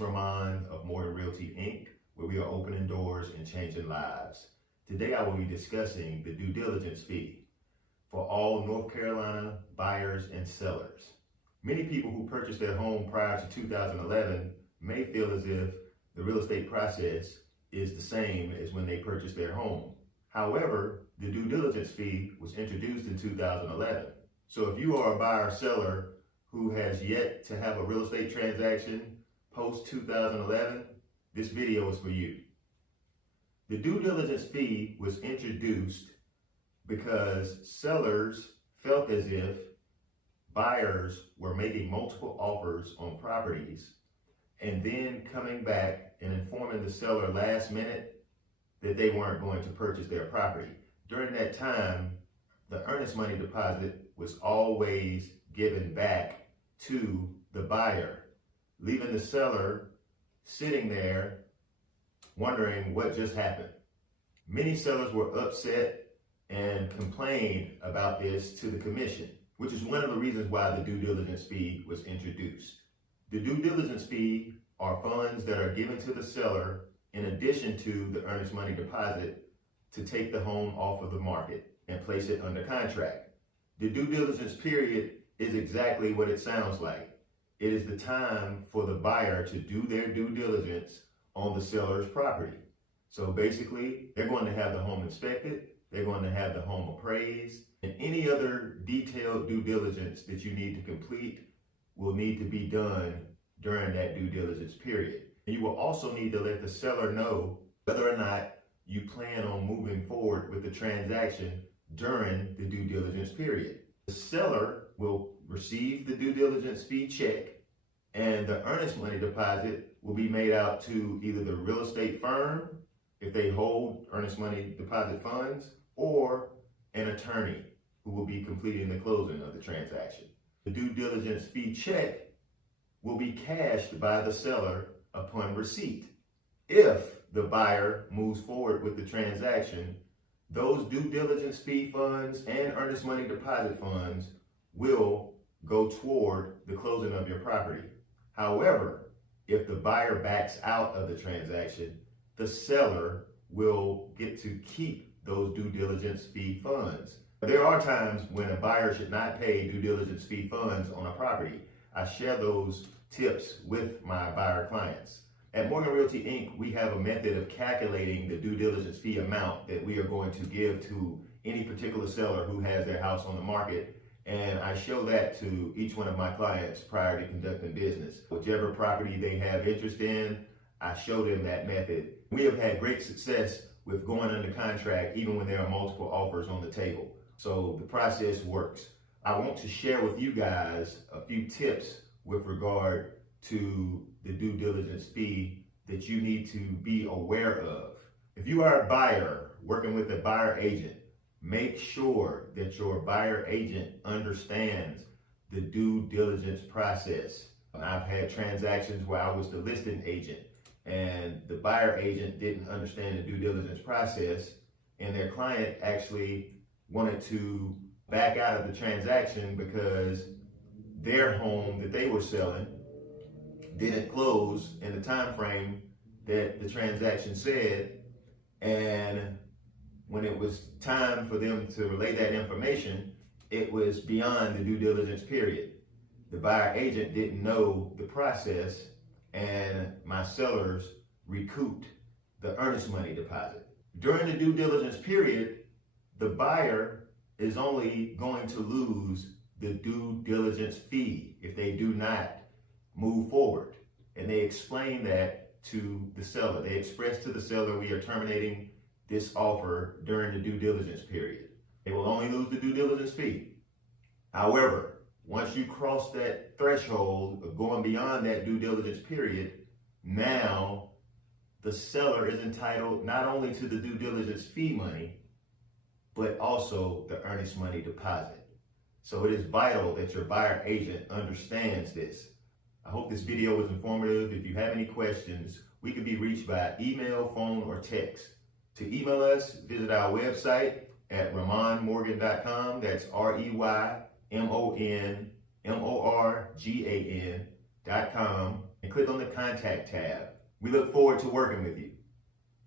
Ramon of Morgan Realty Inc., where we are opening doors and changing lives. Today I will be discussing the due diligence fee for all North Carolina buyers and sellers. Many people who purchased their home prior to 2011 may feel as if the real estate process is the same as when they purchased their home. However, the due diligence fee was introduced in 2011. So if you are a buyer or seller who has yet to have a real estate transaction post 2011, this video is for you. The due diligence fee was introduced because sellers felt as if buyers were making multiple offers on properties and then coming back and informing the seller last minute that they weren't going to purchase their property. During that time, the earnest money deposit was always given back to the buyer, leaving the seller sitting there wondering what just happened. Many sellers were upset and complained about this to the commission, which is one of the reasons why the due diligence fee was introduced. The due diligence fee are funds that are given to the seller in addition to the earnest money deposit to take the home off of the market and place it under contract. The due diligence period is exactly what it sounds like. It is the time for the buyer to do their due diligence on the seller's property. So basically, they're going to have the home inspected, they're going to have the home appraised, and any other detailed due diligence that you need to complete will need to be done during that due diligence period. And you will also need to let the seller know whether or not you plan on moving forward with the transaction during the due diligence period. The seller will receive the due diligence fee check, and the earnest money deposit will be made out to either the real estate firm, if they hold earnest money deposit funds, or an attorney who will be completing the closing of the transaction. The due diligence fee check will be cashed by the seller upon receipt. If the buyer moves forward with the transaction, those due diligence fee funds and earnest money deposit funds will go toward the closing of your property. However, if the buyer backs out of the transaction, the seller will get to keep those due diligence fee funds. There are times when a buyer should not pay due diligence fee funds on a property. I share those tips with my buyer clients. At Morgan Realty Inc., we have a method of calculating the due diligence fee amount that we are going to give to any particular seller who has their house on the market. And I show that to each one of my clients prior to conducting business. Whichever property they have interest in, I show them that method. We have had great success with going under contract even when there are multiple offers on the table. So the process works. I want to share with you guys a few tips with regard to the due diligence fee that you need to be aware of. If you are a buyer working with a buyer agent, make sure that your buyer agent understands the due diligence process. I've had transactions where I was the listing agent and the buyer agent didn't understand the due diligence process, and their client actually wanted to back out of the transaction because their home that they were selling didn't close in the time frame that the transaction said, and when it was time for them to relay that information, it was beyond the due diligence period. The buyer agent didn't know the process, and my sellers recouped the earnest money deposit. During the due diligence period, the buyer is only going to lose the due diligence fee if they do not move forward. And they explain that to the seller. They express to the seller, we are terminating this offer during the due diligence period. They will only lose the due diligence fee. However, once you cross that threshold of going beyond that due diligence period, now the seller is entitled not only to the due diligence fee money, but also the earnest money deposit. So it is vital that your buyer agent understands this. I hope this video was informative. If you have any questions, we can be reached by email, phone, or text. To email us, visit our website at RamonMorgan.com. That's ReymonMorgan.com. and click on the contact tab. We look forward to working with you.